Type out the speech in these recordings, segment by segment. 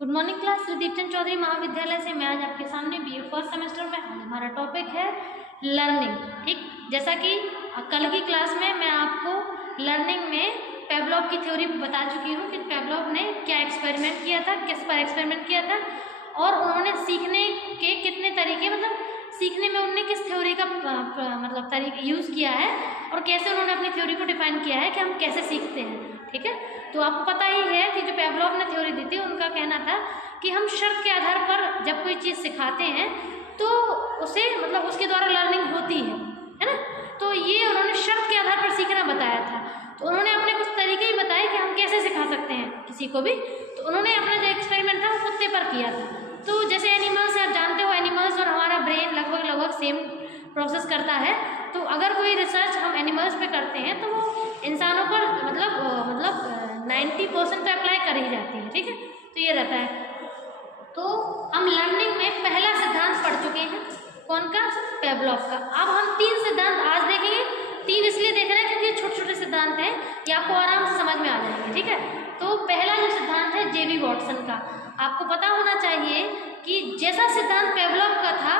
Good morning class. Shri Deepchand Chaudhary महाविद्यालय से मैं आज आपके सामने बीए फर्स्ट सेमेस्टर में हमारा टॉपिक है लर्निंग। ठीक, जैसा कि कल की क्लास में मैं आपको लर्निंग में पेवलोव की थ्योरी बता चुकी हूँ कि पेवलोव ने क्या एक्सपेरिमेंट किया था, किस पर एक्सपेरिमेंट किया था और उन्होंने सीखने के कितने तरीके, मतलब सीखने में उन्होंने किस थ्योरी का मतलब तरीका यूज़ किया है और कैसे उन्होंने अपनी थ्योरी को डिफाइन किया है कि हम कैसे सीखते हैं। ठीक है, तो आपको पता ही है कि जो पेवलोव ने थ्योरी दी थी उनका कहना था कि हम शर्त के आधार पर जब कोई चीज़ सिखाते हैं तो उसे मतलब उसके द्वारा लर्निंग होती है ना। तो ये उन्होंने शर्त के आधार पर सीखना बताया था। तो उन्होंने अपने कुछ तरीके ही बताए कि हम कैसे सिखा सकते हैं किसी को भी। तो उन्होंने अपना जो एक्सपेरिमेंट था वो कुत्ते पर किया था। तो जैसे एनिमल्स, आप जानते हो एनिमल्स और हमारा ब्रेन लगभग सेम प्रोसेस करता है। तो अगर कोई रिसर्च हम एनिमल्स पे करते हैं तो वो इंसानों पर मतलब 90% तो अप्लाई कर ही जाती है। ठीक है, तो ये रहता है। तो हम लर्निंग में पहला सिद्धांत पढ़ चुके हैं, कौन का? पेवलोव का। अब हम 3 सिद्धांत आज देखेंगे। 3 इसलिए देख रहे हैं क्योंकि ये छोटे छोटे सिद्धांत हैं, ये आपको आराम से समझ में आ जाएंगे। ठीक है, तो पहला जो सिद्धांत है जेबी वॉटसन का। आपको पता होना चाहिए कि जैसा सिद्धांत पेवलोव का था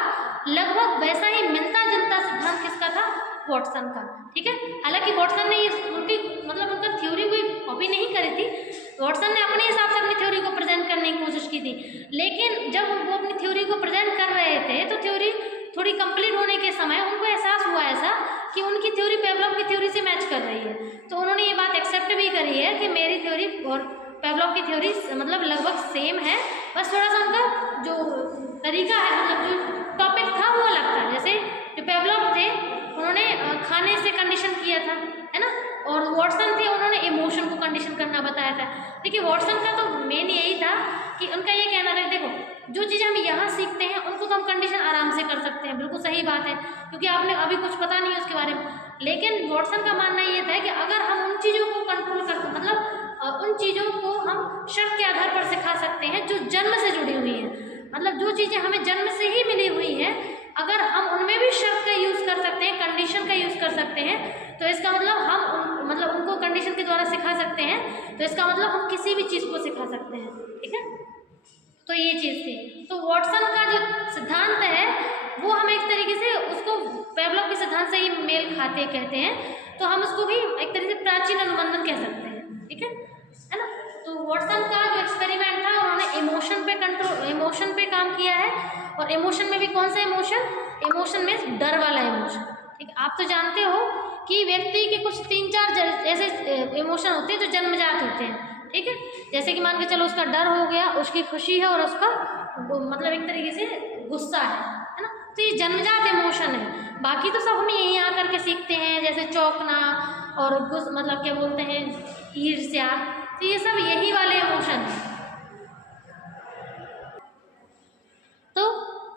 लगभग वैसा ही मिलता जुलता सिद्धांत किसका था? वॉटसन का। ठीक है, हालांकि वॉटसन ने उनकी उनका थ्योरी कोई कॉपी नहीं करी थी। वॉटसन ने अपने हिसाब से अपनी थ्योरी को प्रेजेंट करने की कोशिश की थी, लेकिन जब वो अपनी थ्योरी को प्रेजेंट कर रहे थे तो थ्योरी थोड़ी कंप्लीट होने के समय उनको एहसास हुआ ऐसा कि उनकी थ्योरी पेवलोव की थ्योरी से मैच कर रही है। तो उन्होंने ये बात एक्सेप्ट भी करी है कि मेरी थ्योरी और पेवलोव की थ्योरी मतलब लगभग सेम है, बस थोड़ा सा उनका जो तरीका है, मतलब जो टॉपिक था वो अलग था। जैसे जो पेवलोव थे उन्होंने खाने से कंडीशन किया था, है ना, और वॉटसन थे उन्होंने इमोशन को कंडीशन करना बताया था। देखिए वॉटसन का तो मेन यही था कि उनका ये कहना था, देखो जो चीज़ें हम यहाँ सीखते हैं उनको तो हम कंडीशन आराम से कर सकते हैं, बिल्कुल सही बात है, क्योंकि आपने अभी कुछ पता नहीं है उसके बारे में। लेकिन वॉटसन का मानना ये था कि अगर हम उन चीज़ों को कंट्रोल करते, मतलब उन चीज़ों को हम शर्त के आधार पर सिखा सकते हैं जो जन्म से जुड़ी हुई हैं, मतलब जो चीज़ें हमें जन्म से ही मिली हुई हैं, अगर हम उनमें भी शर्त का यूज़ कर सकते हैं, कंडीशन का यूज़ कर सकते हैं, तो इसका मतलब हम उनको कंडीशन के द्वारा सिखा सकते हैं, तो इसका मतलब हम किसी भी चीज़ को सिखा सकते हैं। ठीक है, तो ये चीज़ थी। तो वॉटसन का जो सिद्धांत है वो हम एक तरीके से उसको पेवलोव के सिद्धांत से ही मेल खाते कहते हैं, तो हम उसको भी एक तरीके से प्राचीन अनुबंधन कह सकते हैं। ठीक है ना। तो वॉटसन का जो एक्सपेरिमेंट था उन्होंने इमोशन पे काम किया है, और इमोशन में भी कौन सा इमोशन में डर वाला इमोशन। ठीक है, आप तो जानते हो कि व्यक्ति के कुछ 3-4 ऐसे इमोशन होते हैं जो जन्मजात होते हैं। ठीक है, जैसे कि मान के चलो उसका डर हो गया, उसकी खुशी है और उसका मतलब एक तरीके से गुस्सा है ना, तो ये जन्मजात इमोशन है। बाकी तो सब हम यहीं आकर के सीखते हैं, जैसे चौंकना और मतलब क्या बोलते हैं, ईर्ष्या, तो ये सब यही वाले इमोशन है। तो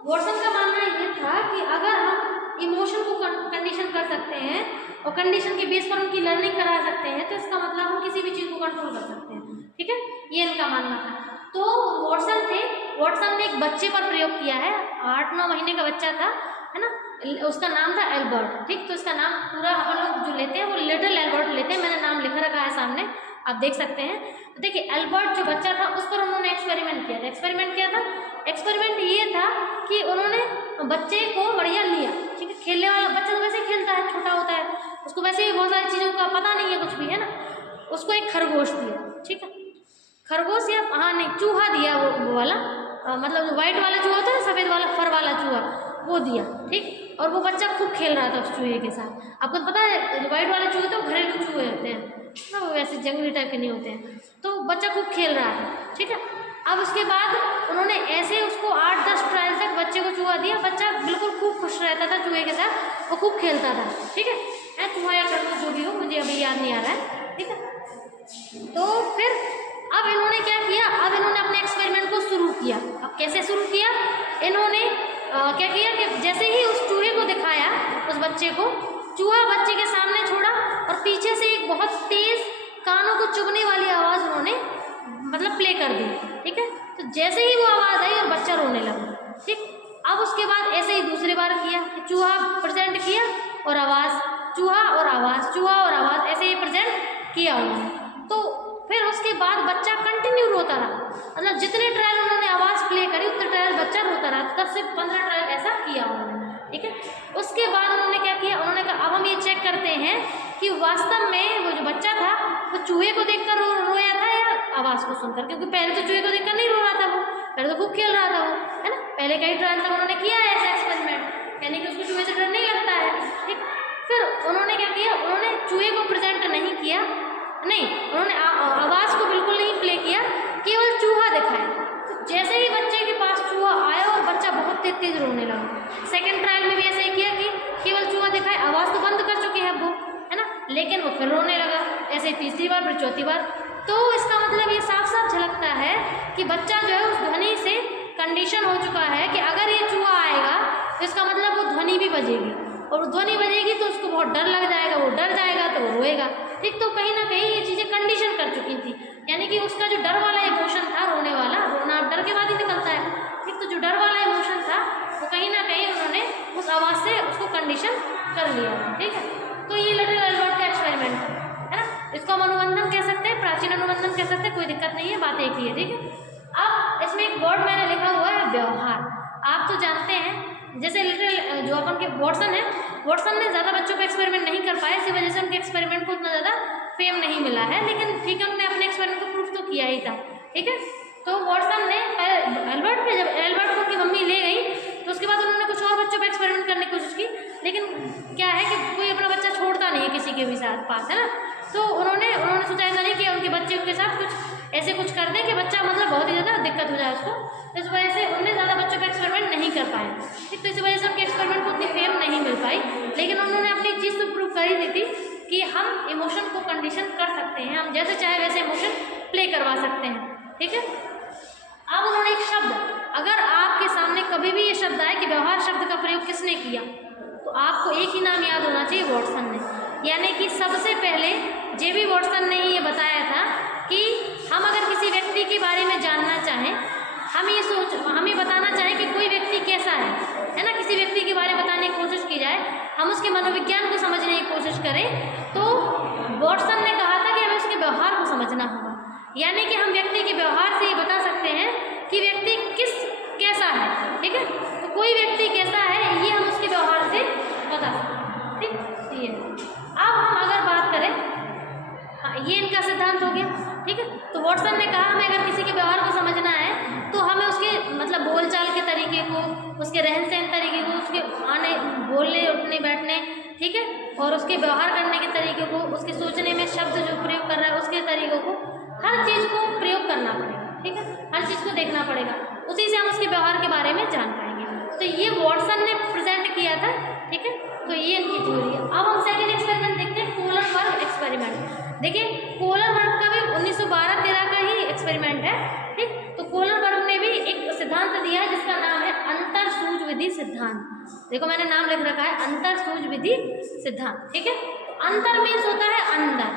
वॉटसन का मानना ये था कि अगर हम इमोशन को कंडीशन कर सकते हैं और कंडीशन के बेस पर उनकी लर्निंग करा सकते हैं, तो इसका मतलब हम किसी भी चीज़ को कंट्रोल कर सकते हैं। ठीक है, ये इनका मानना था। तो वॉटसन ने एक बच्चे पर प्रयोग किया है, 8-9 महीने का बच्चा था, है ना, उसका नाम था एल्बर्ट। ठीक, तो इसका नाम पूरा हम लोग जो लेते हैं वो लिटिल एल्बर्ट लेते हैं, मैंने नाम लिखा रखा है सामने, आप देख सकते हैं। तो देखिए एल्बर्ट जो बच्चा था उस पर उन्होंने एक्सपेरिमेंट किया था। एक्सपेरिमेंट ये था कि उन्होंने बच्चे को बढ़िया लिया। ठीक है, खेलने वाला बच्चा तो वैसे ही खेलता है, छोटा होता है, उसको वैसे ही बहुत सारी चीज़ों का पता नहीं है कुछ भी, है ना। उसको एक खरगोश दिया। ठीक है, खरगोश या नहीं, चूहा दिया, वो वाला मतलब जो व्हाइट वाला चूहा होता है, सफ़ेद वाला फर वाला चूहा, वो दिया। ठीक, और वो बच्चा खूब खेल रहा था उस चूहे के साथ। आपको पता है जो व्हाइट वाले चूहे होते हैं वो घरेलू चूहे होते हैं ना, वो वैसे जंगली टाइप के नहीं होते हैं। तो बच्चा खूब खेल रहा था। ठीक है, अब उसके बाद उन्होंने ऐसे उसको 8-10 ट्रायल तक बच्चे को चूहा दिया, बच्चा बिल्कुल खूब खुश रहता था चूहे के साथ, वो खूब खेलता था। ठीक है, चूहा या खरगोश जो भी हो, मुझे अभी याद नहीं आ रहा है। ठीक है, तो फिर अब इन्होंने क्या किया, अब इन्होंने अपने एक्सपेरिमेंट को शुरू किया। अब कैसे शुरू किया इन्होंने, क्या किया कि जैसे ही उस चूहे को दिखाया, उस बच्चे को, चूहा बच्चे के सामने छोड़ा और पीछे से एक बहुत तेज कानों को चुभने वाली आवाज़ उन्होंने मतलब प्ले कर दी। ठीक है, तो जैसे ही वो आवाज़ आई और बच्चा रोने लगा। ठीक, अब उसके बाद ऐसे ही दूसरी बार किया, चूहा प्रेजेंट किया और आवाज़, चूहा और आवाज़ ऐसे ही प्रेजेंट किया उन्होंने। तो फिर उसके बाद बच्चा कंटिन्यू रोता रहा, मतलब जितने ट्रायल से 15 ट्रायल ऐसा किया उन्होंने, ठीक है। उसके बाद उन्होंने क्या किया, उन्होंने कहा अब हम ये चेक करते हैं कि वास्तव में वो जो बच्चा था वो चूहे को देखकर रोया था या आवाज़ को सुनकर, क्योंकि पहले तो चूहे को देखकर नहीं रो रहा था वो, पहले तो खूब खेल रहा था वो, है ना। पहले कई ट्रायल तक उन्होंने किया है ऐसा एक्सपेरिमेंट, यानी कि उसको चूहे से डर नहीं लगता है, ठीक। फिर उन्होंने क्या किया, उन्होंने चूहे को प्रेजेंट नहीं किया, नहीं, उन्होंने आवाज़ को बिल्कुल नहीं प्ले किया, केवल चूहा दिखाया। तो जैसे ही बच्चे के पास चूहा आया और बच्चा बहुत तेज तेज रोने लगा। सेकंड ट्रायल में भी ऐसे ही किया कि केवल चूहा दिखाया, आवाज़ तो बंद कर चुके हैं वो, है ना, लेकिन वो फिर रोने लगा। ऐसे ही तीसरी बार, फिर चौथी बार। तो इसका मतलब ये साफ साफ झलकता है कि बच्चा जो है उस ध्वनि से कंडीशन हो चुका है कि अगर ये चूहा आएगा तो इसका मतलब वो ध्वनि भी बजेगी, और ध्वनि बजेगी तो उसको बहुत डर लग जाएगा, वो डर जाएगा तो वो रोएगा, ठीक। तो कहीं ना कहीं ये चीज़ें कंडीशन कर चुकी थी, यानी कि उसका जो डर वाला इमोशन था, रोने वाला, रोना डर के बाद ही निकलता है, ठीक। तो जो डर वाला इमोशन था वो कहीं ना कहीं उन्होंने उस आवाज़ से उसको कंडीशन कर लिया, ठीक है। तो ये लिटिल एल्बर्ट का एक्सपेरिमेंट है ना, इसको हम अनुबंधन कह सकते हैं, प्राचीन अनुबंधन कह सकते हैं, कोई दिक्कत नहीं है, बात एक ही है, ठीक है। अब इसमें एक वर्ड मैंने लिखा हुआ है व्यवहार। आप तो जानते हैं जैसे लिटिल जो अपन के वॉटसन है, वॉटसन ने ज़्यादा बच्चों पर एक्सपेरिमेंट नहीं कर पाए, इसी वजह से उनके एक्सपेरिमेंट को उतना ज़्यादा फेम नहीं मिला है, लेकिन ठीक है उन्होंने अपने एक्सपेरिमेंट को प्रूफ तो किया ही था, ठीक है। तो वॉटसन ने एल्बर्ट पे, जब एल्बर्ट को उनकी मम्मी ले गई तो उसके बाद उन्होंने कुछ और बच्चों पर एक्सपेरिमेंट करने की कोशिश की, लेकिन क्या है कि कोई अपना बच्चा छोड़ता नहीं है किसी के भी साथ पास, है ना। तो उन्होंने सोचा ऐसा नहीं कि उनके बच्चे के साथ कुछ ऐसे कुछ कर दें कि बच्चा मतलब बहुत ही ज़्यादा दिक्कत हो जाए उसको, तो इस वजह से उन्होंने ज़्यादा बच्चों पर एक्सपेरिमेंट नहीं कर पाए, ठीक। तो इस वजह से उनके एक्सपेरिमेंट को उतनी फेम नहीं मिल पाई, लेकिन उन्होंने अपनी चीज़ तो प्रूव कर ही दी थी कि हम इमोशन को कंडीशन कर सकते हैं, हम जैसे चाहे वैसे इमोशन प्ले करवा सकते हैं, ठीक है। अब उन्होंने एक शब्द, अगर आपके सामने कभी भी ये शब्द आए कि व्यवहार शब्द का प्रयोग किसने किया, तो आपको एक ही नाम याद होना चाहिए, वॉटसन ने। यानी कि सबसे पहले जेबी वॉटसन ने ही ये बताया था कि हम अगर किसी व्यक्ति के बारे में जानना चाहें, हम ये बताना चाहें कि कोई व्यक्ति कैसा है ना, किसी व्यक्ति के बारे में बताने की कोशिश की जाए, हम उसके मनोविज्ञान को समझने की कोशिश करें, तो वॉटसन ने कहा था कि हमें उसके व्यवहार को समझना होगा। यानी कि हम व्यक्ति के व्यवहार से ये बता सकते हैं कि व्यक्ति कैसा है, ठीक है। तो कोई व्यक्ति कैसा है ये हम उसके व्यवहार से बता सकते हैं, ठीक। ये अब हम अगर बात करें, हाँ, ये इनका सिद्धांत हो गया, ठीक है। तो वॉटसन ने कहा हमें अगर किसी के व्यवहार को समझना है तो हमें उसके मतलब बोलचाल के तरीके को, उसके रहन सहन तरीके को, उसके आने बोलने उठने बैठने, ठीक है, और उसके व्यवहार करने के तरीके को, उसके सोचने में शब्द जो प्रयोग कर रहा है उसके तरीकों को, हर चीज़ को प्रयोग करना पड़ेगा, ठीक है, हर चीज़ को देखना पड़ेगा, उसी से हम उसके व्यवहार के बारे में जान पाएंगे। तो ये वॉटसन ने प्रेजेंट किया था, ठीक है। तो ये इनकी थ्योरी है। अब हम सेकेंड एक्सपेरिमेंट देखते हैं, कोहलरबर्ग एक्सपेरिमेंट। देखिए कोहलरबर्ग का भी 1912-13 का ही एक्सपेरिमेंट है, ठीक। तो कोहलरबर्ग ने भी एक सिद्धांत दिया है जिसका नाम है अंतर सूझ विधि सिद्धांत। देखो मैंने नाम लिख रखा है अंतर सूझ विधि सिद्धांत, ठीक है। अंतर मीन्स होता है अंदर,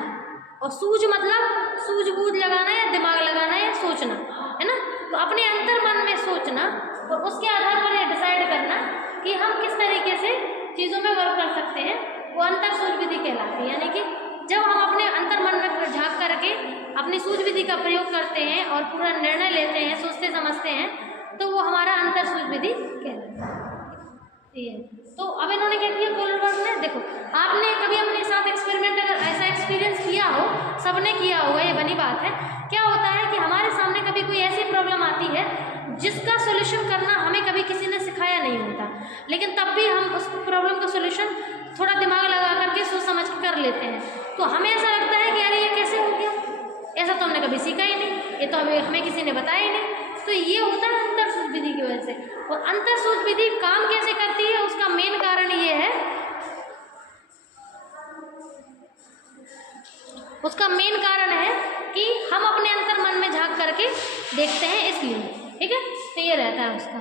और सूझ मतलब सूझबूझ लगाना या दिमाग लगाना या सोचना, है ना। तो अपने अंतर मन में सोचना और उसके आधार पर यह डिसाइड करना कि हम किस तरीके से चीज़ों में वर्क कर सकते हैं, वो अंतर सूझ विधि कहलाती है। यानी कि जब हम अपने अंतर मन में झांक करके अपनी सूझ विधि का प्रयोग करते हैं और पूरा निर्णय लेते हैं, सोचते समझते हैं, तो वो हमारा अंतर सूझ विधि कहलाता है। तो अब इन्होंने क्या किया कोहलरबर्ग ने, देखो आपने कभी अपने साथ एक्सपेरिमेंट अगर ऐसा एक्सपीरियंस किया हो, सबने किया होगा, ये बनी बात है। क्या होता है कि हमारे सामने कभी कोई ऐसी प्रॉब्लम आती है जिसका सोल्यूशन करना हमें कभी किसी ने सिखाया नहीं होता, लेकिन तब भी हम उस प्रॉब्लम का सोल्यूशन थोड़ा दिमाग लगा करके सोच समझ के कर लेते हैं। तो हमें ऐसा लगता है कि अरे ये कैसे हो गया, ऐसा तो हमने कभी सीखा ही नहीं, ये तो हमें किसी ने बताया ही नहीं। तो ये होता है अंतर सूझ विधि की वजह से। और अंतर सूझ विधि काम कैसे करती है, उसका मेन कारण ये है, उसका मेन कारण है कि हम अपने अंतर मन में झांक करके देखते हैं, इसलिए, ठीक है। तो ये रहता है उसका।